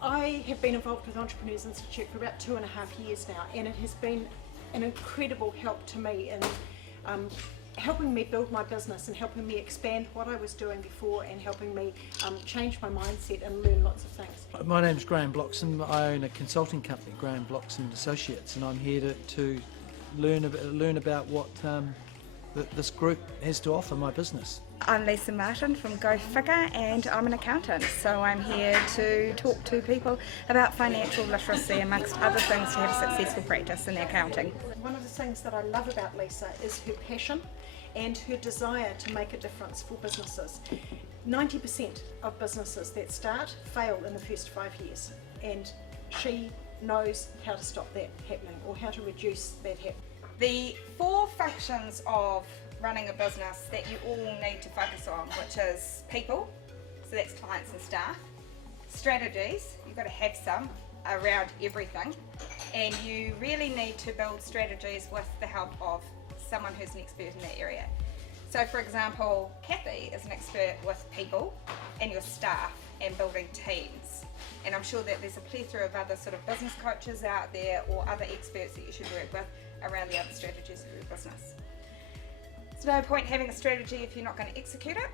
I have been involved with Entrepreneurs Institute for about 2.5 years now, and it has been an incredible help to me in helping me build my business and helping me expand what I was doing before and helping me change my mindset and learn lots of things. My name's Graham Bloxham. I own a consulting company, Graham Bloxham Associates, and I'm here to learn about what this group has to offer my business. I'm Lisa Martin from Go Figure, and I'm an accountant, so I'm here to talk to people about financial literacy amongst other things to have a successful practice in accounting. One of the things that I love about Lisa is her passion and her desire to make a difference for businesses. 90% of businesses that start fail in the first 5 years, and she knows how to stop that happening or how to reduce that happening. The 4 functions of running a business that you all need to focus on, which is people, so that's clients and staff, strategies, you've got to have some around everything, and you really need to build strategies with the help of someone who's an expert in that area. So for example, Kathy is an expert with people and your staff and building teams, and I'm sure that there's a plethora of other sort of business coaches out there or other experts that you should work with around the other strategies of your business. There's no point having a strategy if you're not going to execute it.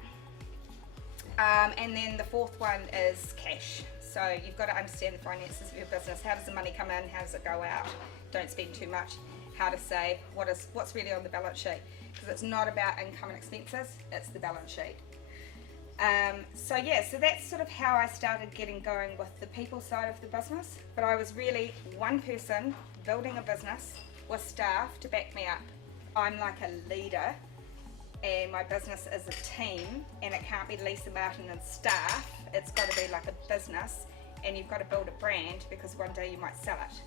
And then the 4th one is cash. So you've got to understand the finances of your business. How does the money come in? How does it go out? Don't spend too much. How to save? What's really on the balance sheet? Because it's not about income and expenses, it's the balance sheet. So that's sort of how I started getting going with the people side of the business. But I was really one person building a business with staff to back me up. I'm like a leader, and my business is a team, and it can't be Lisa Martin and staff. It's got to be like a business, and you've got to build a brand because one day you might sell it.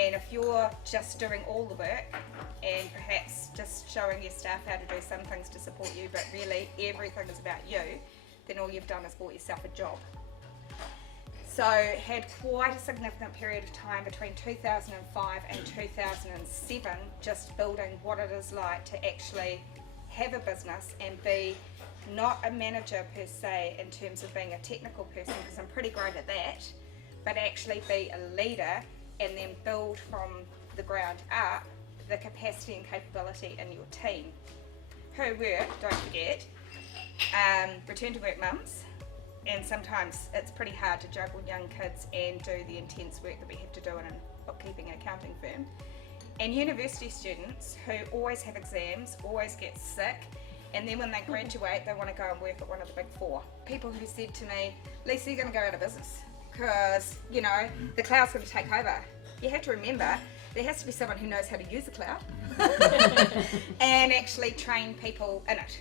And if you're just doing all the work and perhaps just showing your staff how to do some things to support you, but really everything is about you, then all you've done is bought yourself a job. So had quite a significant period of time between 2005 and 2007 just building what it is like to actually have a business and be not a manager per se in terms of being a technical person, because I'm pretty great at that, but actually be a leader and then build from the ground up the capacity and capability in your team. Who work, don't forget, return to work mums. And sometimes it's pretty hard to juggle young kids and do the intense work that we have to do in a bookkeeping and accounting firm. And university students who always have exams, always get sick, and then when they graduate they want to go and work at one of the big 4. People who said to me, Lisa, you're going to go out of business because, you know, the cloud's going to take over. You have to remember, there has to be someone who knows how to use the cloud and actually train people in it.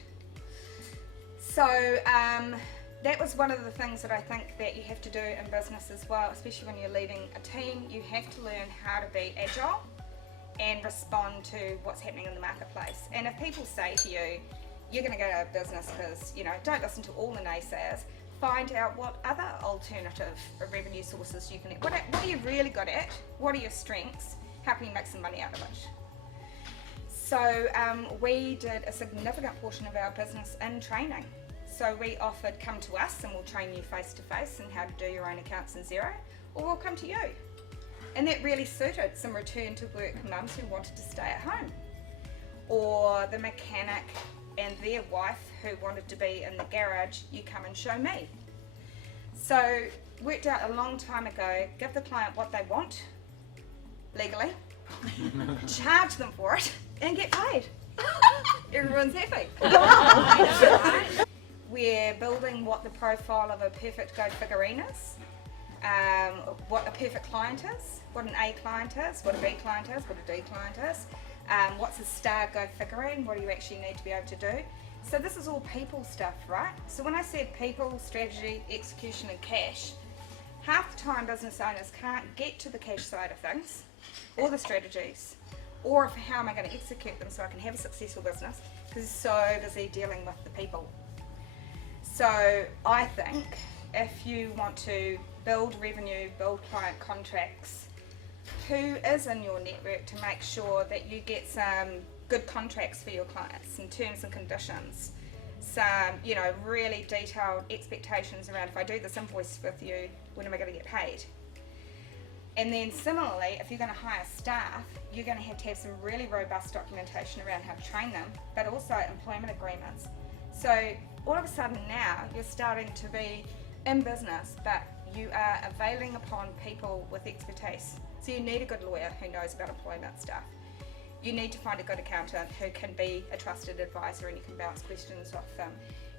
So that was one of the things that I think that you have to do in business as well, especially when you're leading a team. You have to learn how to be agile and respond to what's happening in the marketplace. And if people say to you, you're going to go out of business because, you know, don't listen to all the naysayers, find out what other alternative revenue sources you can, what are you really good at, what are your strengths, how can you make some money out of it. So we did a significant portion of our business in training. So we offered, come to us and we'll train you face to face and how to do your own accounts in Xero, or we'll come to you. And that really suited some return to work mums who wanted to stay at home, or the mechanic and their wife who wanted to be in the garage, you come and show me. So worked out a long time ago, give the client what they want legally, charge them for it and get paid. Everyone's happy. We're building what the profile of a perfect Go Figurine is, what a perfect client is, what an A client is, what a B client is, what a D client is, what's a star Go Figurine, what do you actually need to be able to do. So this is all people stuff, right? So when I said people, strategy, execution and cash, half the time business owners can't get to the cash side of things, or the strategies, or how am I going to execute them so I can have a successful business, because it's so busy dealing with the people. So I think if you want to build revenue, build client contracts, who is in your network to make sure that you get some good contracts for your clients and terms and conditions. some, you know, really detailed expectations around, if I do this invoice with you, when am I going to get paid? And then similarly, if you're going to hire staff, you're going to have some really robust documentation around how to train them, but also employment agreements. So all of a sudden now you're starting to be in business, but you are availing upon people with expertise. So you need a good lawyer who knows about employment stuff. You need to find a good accountant who can be a trusted advisor and you can bounce questions off them.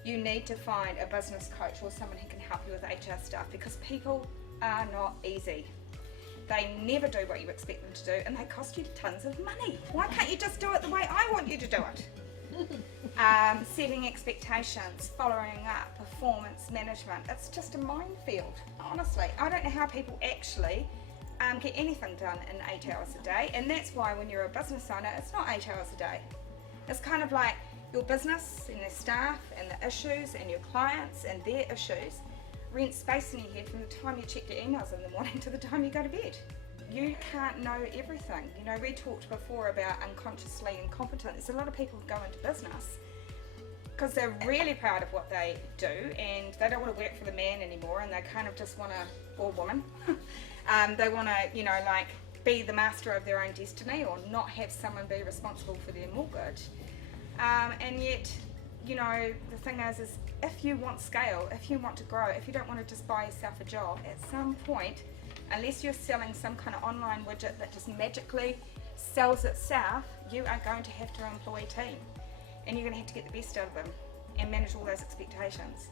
You need to find a business coach or someone who can help you with HR stuff, because people are not easy. They never do what you expect them to do, and they cost you tons of money. Why can't you just do it the way I want you to do it? Setting expectations, following up, performance management. It's just a minefield, honestly. I don't know how people actually get anything done in 8 hours a day, and that's why when you're a business owner, it's not 8 hours a day. It's kind of like your business and their staff and the issues and your clients and their issues rent space in your head from the time you check your emails in the morning to the time you go to bed. You can't know everything. You know, we talked before about unconsciously incompetent. There's a lot of people who go into business because they're really proud of what they do and they don't want to work for the man anymore, and they kind of just want to, or woman, they want to, you know, like be the master of their own destiny or not have someone be responsible for their mortgage. And yet, you know, the thing is if you want scale, if you want to grow, if you don't want to just buy yourself a job, at some point, unless you're selling some kind of online widget that just magically sells itself, you are going to have to employ a team, and you're going to have to get the best out of them and manage all those expectations.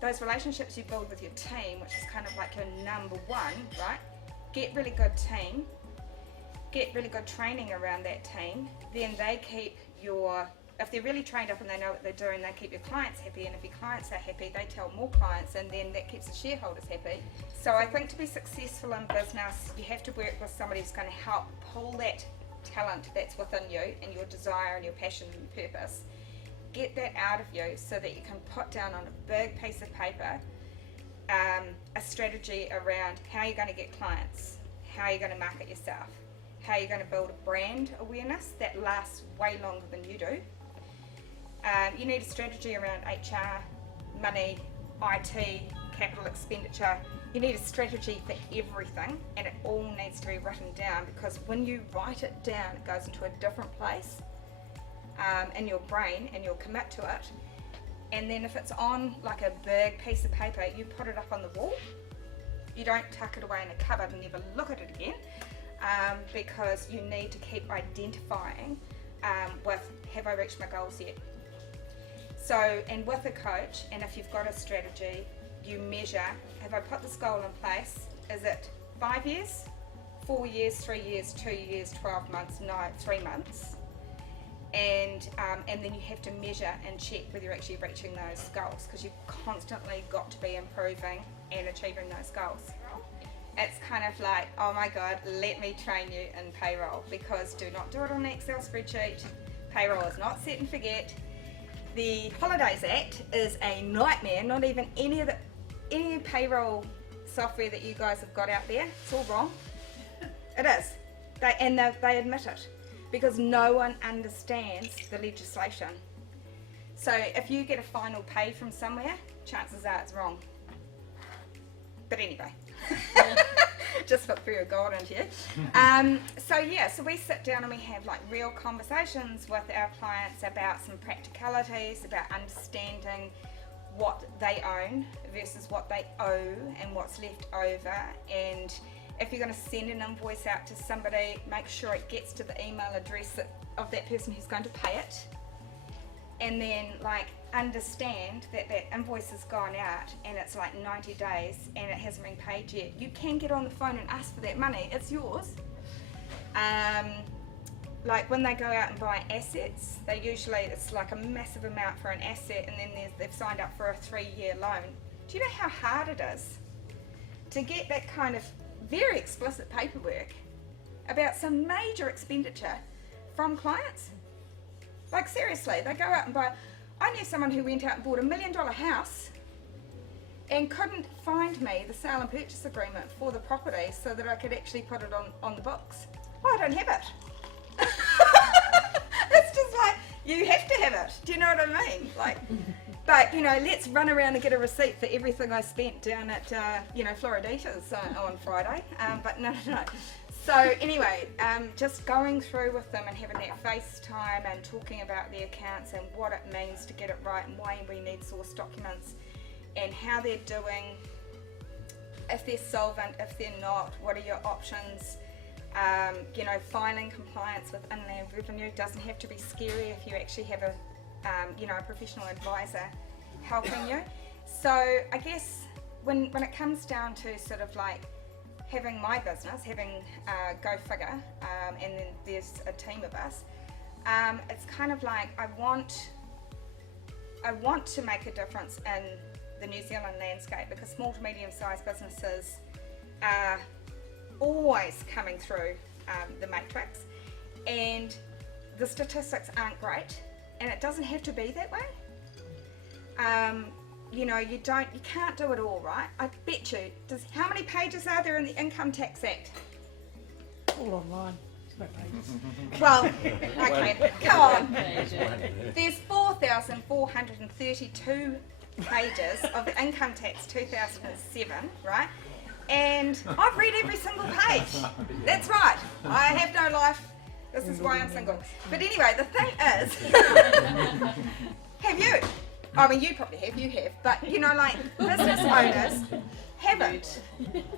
Those relationships you build with your team, which is kind of like your number one, right? Get really good team, get really good training around that team, then they keep your, if they're really trained up and they know what they're doing, they keep your clients happy, and if your clients are happy, they tell more clients, and then that keeps the shareholders happy. So I think to be successful in business, you have to work with somebody who's going to help pull that talent that's within you and your desire and your passion and purpose, get that out of you so that you can put down on a big piece of paper a strategy around how you're going to get clients, how you're going to market yourself, how you're going to build a brand awareness that lasts way longer than you do. You need a strategy around HR, money, IT, capital expenditure. You need a strategy for everything, and it all needs to be written down, because when you write it down, it goes into a different place in your brain, and you'll commit to it. And then if it's on like a big piece of paper, you put it up on the wall. You don't tuck it away in a cupboard and never look at it again, because you need to keep identifying with, have I reached my goals yet? So, and with a coach, and if you've got a strategy, you measure, have I put this goal in place? Is it 5 years, 4 years, 3 years, 2 years, 12 months, 3 months? And then you have to measure and check whether you're actually reaching those goals, because you've constantly got to be improving and achieving those goals. It's kind of like, oh my God, let me train you in payroll, because do not do it on an Excel spreadsheet. Payroll is not set and forget. The Holidays Act is a nightmare. Not even any payroll software that you guys have got out there, it's all wrong. It is. They admit it, because no one understands the legislation. So if you get a final pay from somewhere, chances are it's wrong. But anyway, just put through a gold into you. So we sit down and we have like real conversations with our clients about some practicalities, about understanding what they own versus what they owe and what's left over. And if you're going to send an invoice out to somebody, make sure it gets to the email address of that person who's going to pay it. And then like understand that that invoice has gone out and it's like 90 days and it hasn't been paid yet. You can get on the phone and ask for that money, it's yours. Like when they go out and buy assets, they usually, it's like a massive amount for an asset, and then they've signed up for a 3-year loan. Do you know how hard it is to get that kind of very explicit paperwork about some major expenditure from clients? Like seriously, they go out and buy, I knew someone who went out and bought $1 million house and couldn't find me the sale and purchase agreement for the property so that I could actually put it on the books. Oh, I don't have it. It's just like, You have to have it. Do you know what I mean? Like, but you know, let's run around and get a receipt for everything I spent down at Floriditas on Friday. But no. So anyway, just going through with them and having that FaceTime and talking about the accounts and what it means to get it right and why we need source documents and how they're doing, if they're solvent, if they're not, what are your options. Filing compliance with inland revenue doesn't have to be scary if you actually have a professional advisor helping you. So I guess when it comes down to sort of like having my business, having Go Figure, and then there's a team of us, it's kind of like I want to make a difference in the New Zealand landscape, because small to medium-sized businesses are always coming through the matrix, and the statistics aren't great, and it doesn't have to be that way. You can't do it all, right? I bet you. How many pages are there in the Income Tax Act? All online. No pages. Well, okay, come on. There's 4,432 pages of the Income Tax 2007, right? And I've read every single page. That's right. I have no life. This is why I'm single. But anyway, the thing is, have you? I mean, you probably have, but business owners haven't,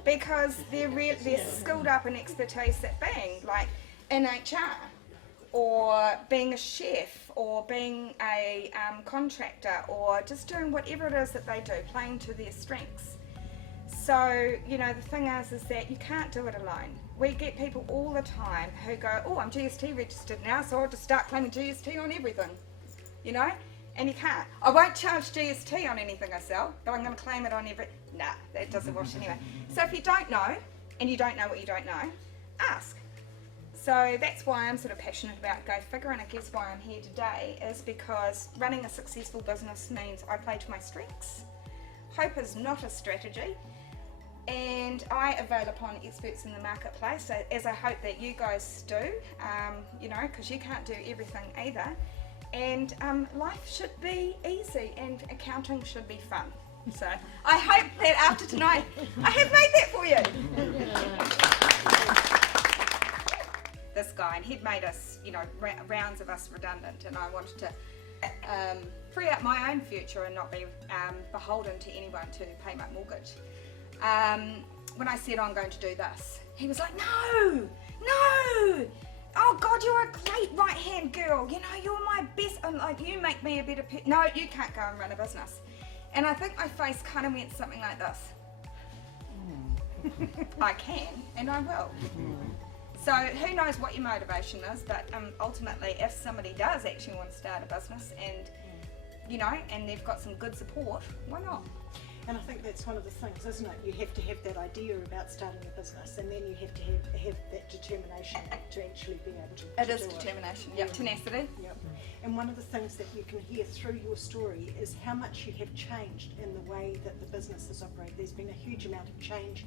because they're skilled up in expertise at being like in HR, or being a chef, or being a contractor, or just doing whatever it is that they do, playing to their strengths. So, the thing is that you can't do it alone. We get people all the time who go, oh, I'm GST registered now, so I'll just start claiming GST on everything, and you can't. I won't charge GST on anything I sell, but I'm going to claim it on every... Nah, that doesn't wash anyway. So if you don't know, and you don't know what you don't know, ask. So that's why I'm sort of passionate about Go Figure, and I guess why I'm here today is because running a successful business means I play to my strengths. Hope is not a strategy, and I avail upon experts in the marketplace, as I hope that you guys do, because you can't do everything either. And life should be easy, and accounting should be fun. So I hope that after tonight, I have made that for you. This guy, and he'd made us, rounds of us redundant, and I wanted to free up my own future and not be beholden to anyone to pay my mortgage. When I said I'm going to do this, he was like, no, oh God, you're a great right-hand girl, you're my best, and like, you make me a better no, you can't go and run a business. And I think my face kind of went something like this. I can, and I will. So who knows what your motivation is, but ultimately, if somebody does actually want to start a business and, and they've got some good support, why not? And I think that's one of the things, isn't it? You have to have that idea about starting a business, and then you have to have that determination to actually be able to It is determination, yep, tenacity. Yep. And one of the things that you can hear through your story is how much you have changed in the way that the business is operated. There's been a huge amount of change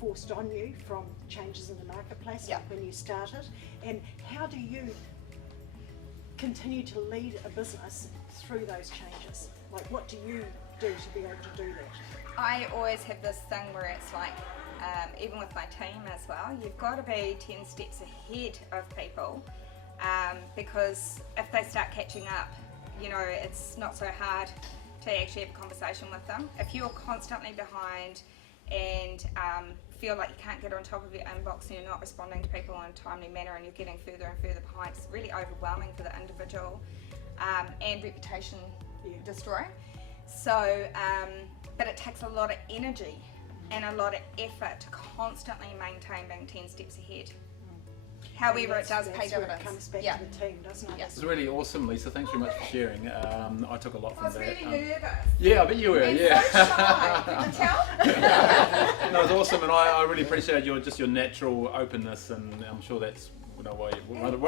forced on you from changes in the marketplace, yep, like when you started. And how do you continue to lead a business through those changes? Like, what do you do to be able to do that? I always have this thing where it's like, even with my team as well, you've got to be 10 steps ahead of people, because if they start catching up, it's not so hard to actually have a conversation with them. If you're constantly behind and feel like you can't get on top of your inbox and you're not responding to people in a timely manner and you're getting further and further behind, it's really overwhelming for the individual, and reputation destroying. So, but it takes a lot of energy and a lot of effort to constantly maintain being 10 steps ahead. However, it does pay dividends. It comes back to the team, doesn't it? It's really awesome, Lisa. Thanks very much for sharing. I took a lot from that. I was really nervous. Yeah, I bet you were. And yeah. so shy. Can you tell? No, it was awesome, and I really appreciate your natural openness, and I'm sure that's why one of the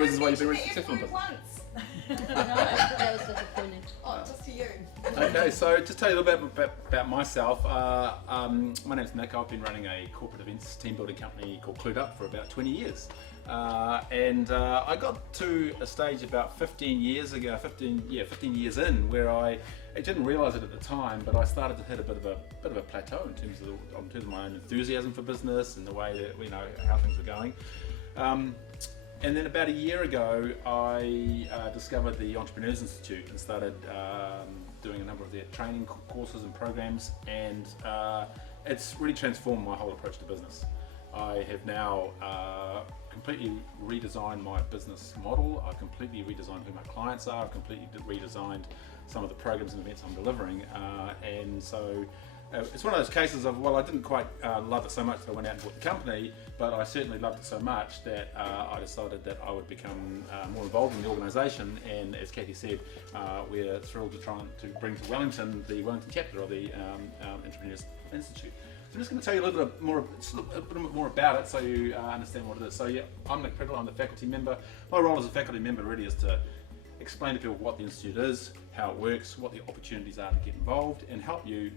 reasons why you've been really successful in business. That was disappointing. Oh, just to you. Okay, so just tell you a little bit about myself. My name's Nick. I've been running a corporate events team building company called Clued Up for about 20 years. And I got to a stage about 15 years ago, 15 years in, where I didn't realise it at the time, but I started to hit a bit of a plateau in terms of my own enthusiasm for business and the way that how things were going. And then about a year ago, I discovered the Entrepreneurs Institute and started doing a number of their training courses and programs, and it's really transformed my whole approach to business. I have now completely redesigned my business model. I've completely redesigned who my clients are. I've completely redesigned some of the programs and events I'm delivering, and so it's one of those cases of, well, I didn't quite love it so much that I went out and bought the company, but I certainly loved it so much that I decided that I would become more involved in the organisation. And as Kathy said, we're thrilled to try to bring to Wellington the Wellington chapter of the Entrepreneurs Institute. So I'm just going to tell you a little bit more about it, so you understand what it is. So yeah, I'm Nick Prittle, I'm the faculty member. My role as a faculty member really is to explain to people what the Institute is, how it works, what the opportunities are to get involved, and help you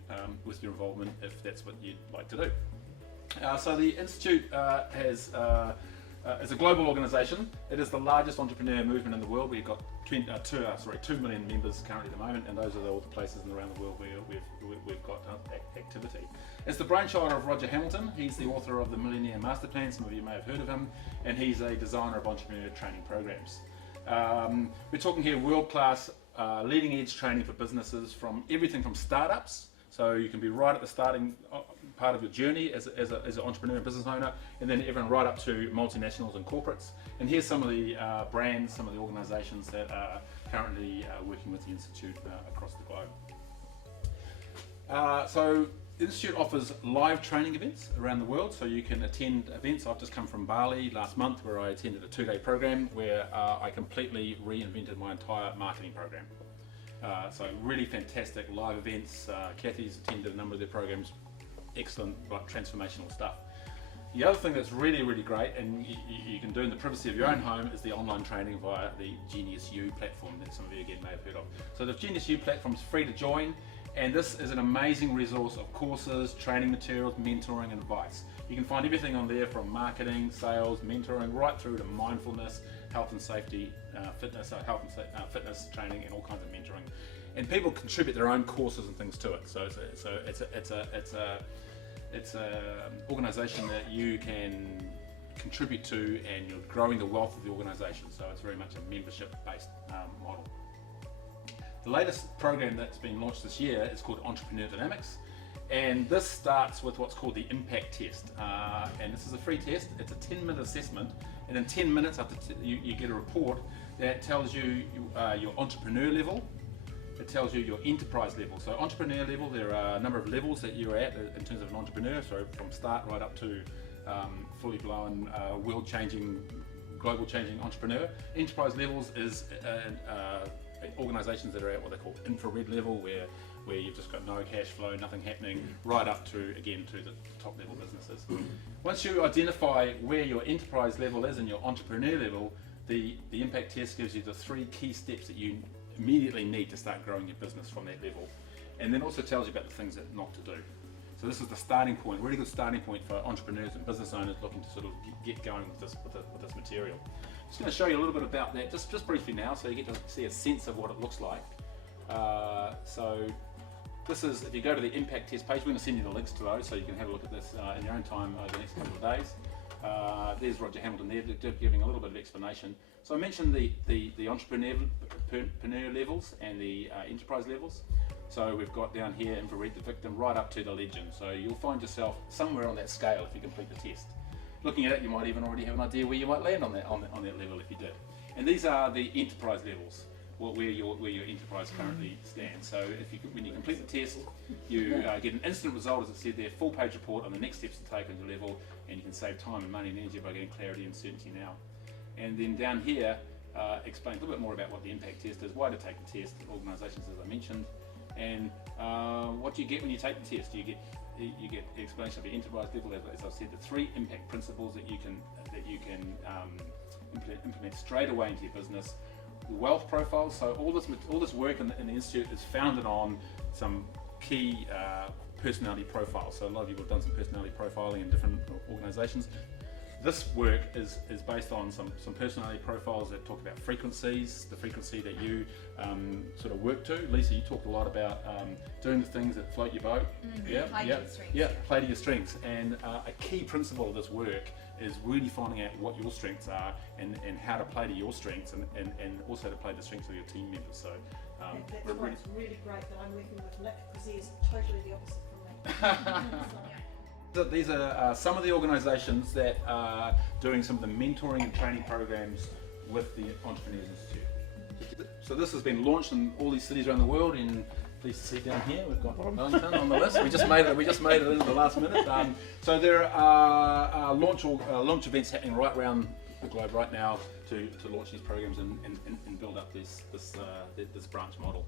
with your involvement if that's what you'd like to do. So the Institute is a global organisation. It is the largest entrepreneur movement in the world. We've got 2 million members currently at the moment, and those are all the places around the world where we've got activity. It's the brainchild of Roger Hamilton. He's the author of the Millionaire Master Plan. Some of you may have heard of him, and he's a designer of entrepreneur training programs. We're talking here world-class, leading-edge training for businesses, from everything from startups, so you can be right at the starting part of your journey as an entrepreneur and business owner, and then everyone right up to multinationals and corporates. And here's some of the brands, some of the organisations that are currently working with the Institute across the globe. So the Institute offers live training events around the world, so you can attend events. I've just come from Bali last month, where I attended a 2-day program where I completely reinvented my entire marketing program. So really fantastic live events. Kathy's attended a number of their programs. Excellent, like, transformational stuff. The other thing that's really, really great, and you can do in the privacy of your own home, is the online training via the Genius U platform that some of you again may have heard of. So the Genius U platform is free to join, and this is an amazing resource of courses, training materials, mentoring and advice. You can find everything on there, from marketing, sales, mentoring, right through to mindfulness, health and safety, fitness training, and all kinds of mentoring. And people contribute their own courses and things to it. So it's an organisation that you can contribute to, and you're growing the wealth of the organisation. So it's very much a membership-based model. The latest program that's been launched this year is called Entrepreneur Dynamics, and this starts with what's called the Impact Test. And this is a free test. It's a 10-minute assessment, and in 10 minutes after you get a report that tells you your entrepreneur level. It tells you your enterprise level. So entrepreneur level, there are a number of levels that you're at in terms of an entrepreneur. So from start right up to fully blown, world-changing, global-changing entrepreneur. Enterprise levels is organisations that are at what they call infrared level, where you've just got no cash flow, nothing happening, right up to, again, to the top level businesses. Once you identify where your enterprise level is and your entrepreneur level, the impact test gives you the 3 key steps that you immediately need to start growing your business from that level, and then also tells you about the things that not to do. So this is the starting point, really good starting point for entrepreneurs and business owners looking to sort of get going with this material. I'm just going to show you a little bit about that, just briefly now, so you get to see a sense of what it looks like. So this is, if you go to the impact test page, we're going to send you the links to those, so you can have a look at this in your own time over the next couple of days. There's Roger Hamilton there, giving a little bit of explanation. So I mentioned the entrepreneur levels and the enterprise levels. So we've got down here infrared, the victim, right up to the legend. So you'll find yourself somewhere on that scale if you complete the test. Looking at it, you might even already have an idea where you might land on that level if you did. And these are the enterprise levels, where your enterprise currently stands. So when you complete the test, you get an instant result, as it said there, full-page report on the next steps to take on your level, and you can save time and money and energy by getting clarity and certainty now. And then down here, explain a little bit more about what the impact test is, why to take the test, organisations as I mentioned, and what do you get when you take the test. You get the explanation of your enterprise level, as I said, the 3 impact principles that you can implement straight away into your business. The wealth profile. So all this work in the Institute is founded on some key personality profiles. So a lot of you have done some personality profiling in different organisations. this work is based on some personality profiles that talk about frequencies, the frequency that you sort of work to. Lisa, you talked a lot about doing the things that float your boat. Play to your strengths. Play to your strengths. And a key principle of this work is really finding out what your strengths are and how to play to your strengths and also to play the strengths of your team members. So That's we're why it's really great that I'm working with Nick, because he is totally the opposite from me. These are some of the organisations that are doing some of the mentoring and training programs with the Entrepreneurs Institute. So this has been launched in all these cities around the world, and please see down here we've got Wellington on the list. We just made it into the last minute. So there are launch events happening right around the globe right now to launch these programs and build up this branch model.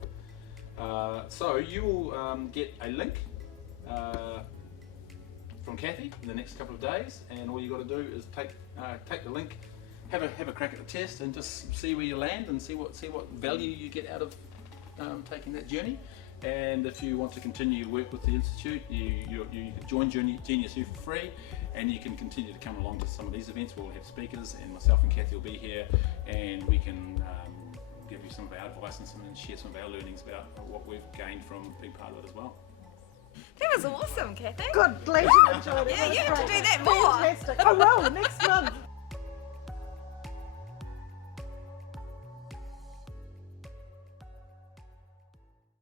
So you will get a link from Kathy in the next couple of days, and all you got to do is take the link, have a crack at the test, and just see where you land and see what value you get out of taking that journey. And if you want to continue your work with the Institute, you can join Genius U for free, and you can continue to come along to some of these events. We'll have speakers, and myself and Kathy will be here, and we can give you some of our advice and share some of our learnings about what we've gained from being part of it as well. That was awesome, Kathy. Good, glad you enjoyed it. Yeah, That was you have to great. do that more. Fantastic. I will, next month.